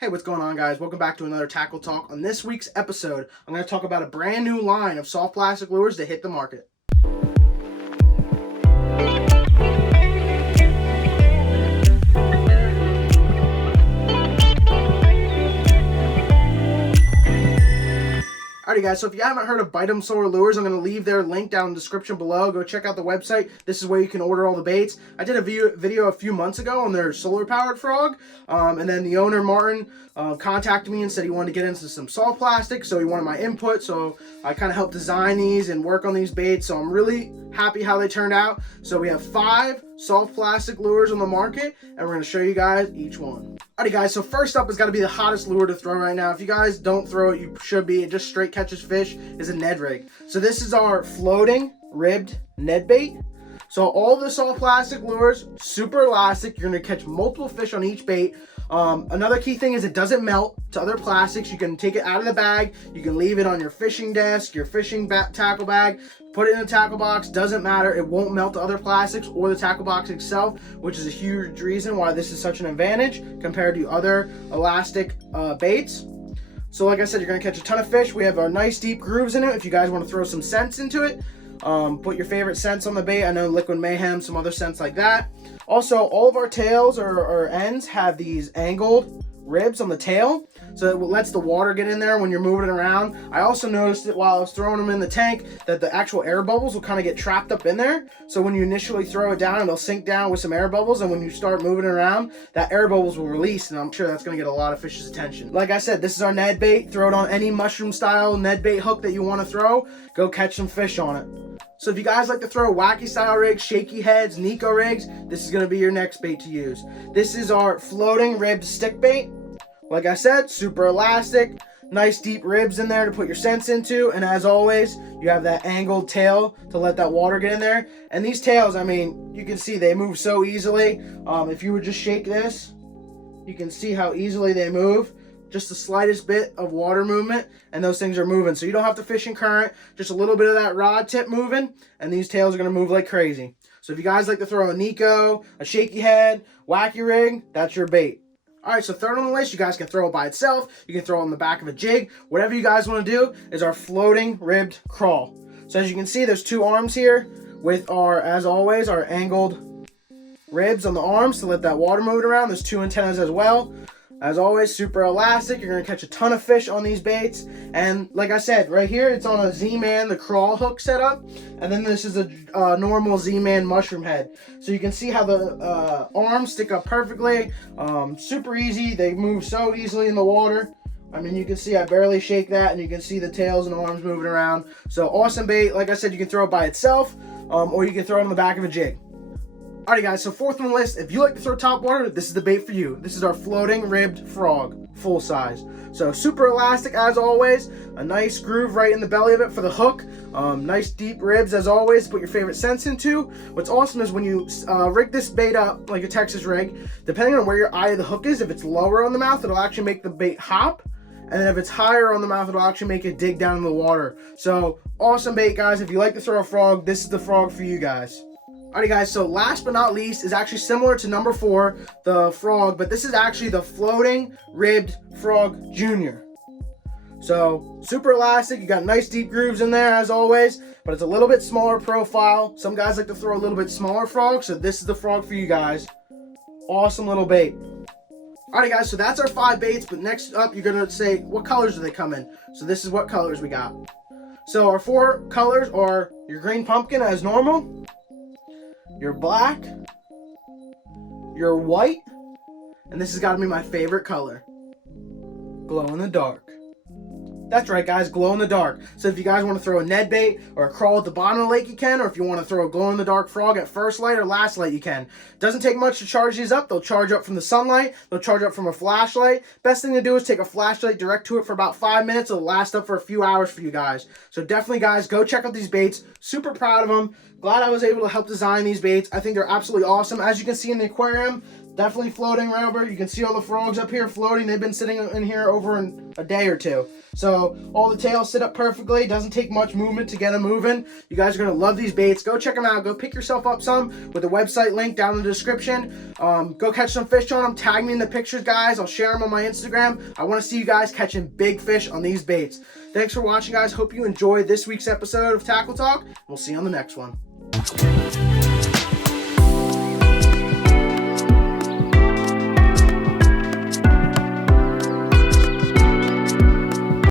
Hey, what's going on, guys? Welcome back to another Tackle Talk. On this week's episode, I'm going to talk about a brand new line of soft plastic lures that hit the market. Alrighty, guys, so if you haven't heard of Bite 'em Solar Lures, I'm going to leave their link down in the description below. Go check out the website. This is where you can order all the baits. I did a video a few months ago on their solar-powered frog, and then the owner, Martin, contacted me and said he wanted to get into some soft plastic, so he wanted my input, so I kind of helped design these and work on these baits, so I'm really happy how they turned out. So we have 5 soft plastic lures on the market, and we're going to show you guys each one. Alrighty, guys, so first up is got to be the hottest lure to throw right now. If you guys don't throw it, you should be. It just straight catches fish, is a Ned rig. So this is our floating ribbed Ned bait. So all the soft plastic lures, super elastic. You're going to catch multiple fish on each bait. Another key thing is it doesn't melt to other plastics. You can take it out of the bag. You can leave it on your fishing desk, your fishing tackle bag, put it in a tackle box. Doesn't matter. It won't melt to other plastics or the tackle box itself, which is a huge reason why this is such an advantage compared to other elastic baits. So like I said, you're going to catch a ton of fish. We have our nice deep grooves in it. If you guys want to throw some scents into it, put your favorite scents on the bait. I know Liquid Mayhem, some other scents like that. Also, all of our tails or ends have these angled ribs on the tail, so it lets the water get in there when you're moving it around. I also noticed that while I was throwing them in the tank that the actual air bubbles will kind of get trapped up in there, so when you initially throw it down, it'll sink down with some air bubbles, and when you start moving it around, that air bubbles will release, and I'm sure that's going to get a lot of fish's attention. Like I said, this is our Ned bait. Throw it on any mushroom style Ned bait hook that you want to throw. Go catch some fish on it. So if you guys like to throw wacky style rigs, shaky heads, Nico rigs, this is going to be your next bait to use. This is our floating ribbed stick bait. Like I said, super elastic, nice deep ribs in there to put your scents into, and as always, you have that angled tail to let that water get in there. And these tails, I mean, you can see they move so easily. If you would just shake this, you can see how easily they move. Just the slightest bit of water movement, and those things are moving. So you don't have to fish in current, just a little bit of that rod tip moving, and these tails are going to move like crazy. So if you guys like to throw a Nico, a shaky head, wacky rig, that's your bait. Alright, so third on the list, you guys can throw it by itself. You can throw it on the back of a jig. Whatever you guys want to do is our floating ribbed crawl. So as you can see, there's 2 arms here with our, as always, our angled ribs on the arms to let that water move around. There's 2 antennas as well. As always, super elastic. You're going to catch a ton of fish on these baits. And like I said, right here, it's on a Z-Man, the crawl hook setup. And then this is a normal Z-Man mushroom head. So you can see how the arms stick up perfectly. Super easy. They move so easily in the water. I mean, you can see I barely shake that, and you can see the tails and arms moving around. So awesome bait. Like I said, you can throw it by itself, or you can throw it on the back of a jig. Alrighty, guys, so fourth on the list, if you like to throw top water, this is the bait for you. This is our floating ribbed frog, full size. So super elastic as always, a nice groove right in the belly of it for the hook. Nice deep ribs as always, put your favorite scents into. What's awesome is when you rig this bait up like a Texas rig, depending on where your eye of the hook is, if it's lower on the mouth, it'll actually make the bait hop. And then if it's higher on the mouth, it'll actually make it dig down in the water. So awesome bait, guys. If you like to throw a frog, this is the frog for you guys. Alright, guys, so last but not least is actually similar to number 4, the frog, but this is actually the floating ribbed frog junior. So super elastic, you got nice deep grooves in there as always, but it's a little bit smaller profile. Some guys like to throw a little bit smaller frog, so this is the frog for you guys. Awesome little bait. Alright, guys, so that's our 5 baits, but next up you're gonna say, what colors do they come in? So this is what colors we got. So our 4 colors are your green pumpkin as normal, your black, your white, and this has got to be my favorite color, glow in the dark. That's right, guys, glow in the dark. So if you guys want to throw a Ned bait or a crawl at the bottom of the lake, you can, or if you want to throw a glow in the dark frog at first light or last light, you can. Doesn't take much to charge these up. They'll charge up from the sunlight. They'll charge up from a flashlight. Best thing to do is take a flashlight direct to it for about 5 minutes. It'll last up for a few hours for you guys. So definitely, guys, go check out these baits. Super proud of them. Glad I was able to help design these baits. I think they're absolutely awesome. As you can see in the aquarium, Definitely floating, Robert. You can see all the frogs up here floating. They've been sitting in here over a day or two. So all the tails sit up perfectly. Doesn't take much movement to get them moving. You guys are going to love these baits. Go check them out. Go pick yourself up some with the website link down in the description. Go catch some fish on them. Tag me in the pictures, guys. I'll share them on my Instagram. I want to see you guys catching big fish on these baits. Thanks for watching, guys. Hope you enjoyed this week's episode of Tackle Talk. We'll see you on the next one.